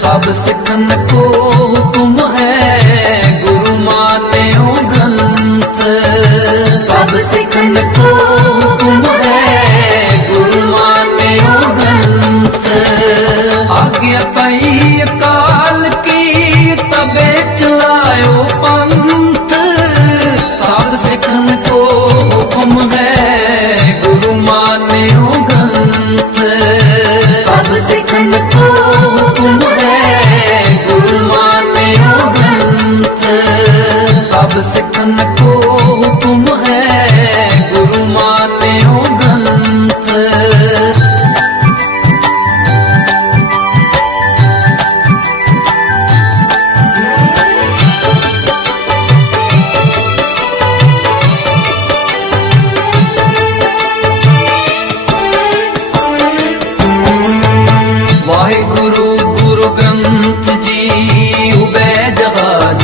ਸਭ ਸਿੱਖਨ ਕੋ ਹੁਕਮ ਹੈ। ਗੁਰੂ ਮਾਨਿਓ ਗ੍ਰੰਥ। ਸਭ ਸਿੱਖਨ ਕੋ ਹੁਕਮ ਹੈ। ਗੁਰੂ ਮਾਨਿਓ ਗ੍ਰੰਥ। ਆਗਿਆ ਪਈ ਹੁਕਮ ਹੈ ਗੁਰੂ ਮਾਨਿਓ ਗ੍ਰੰਥ। ਸਭ ਸਿੱਖਨ ਕੋ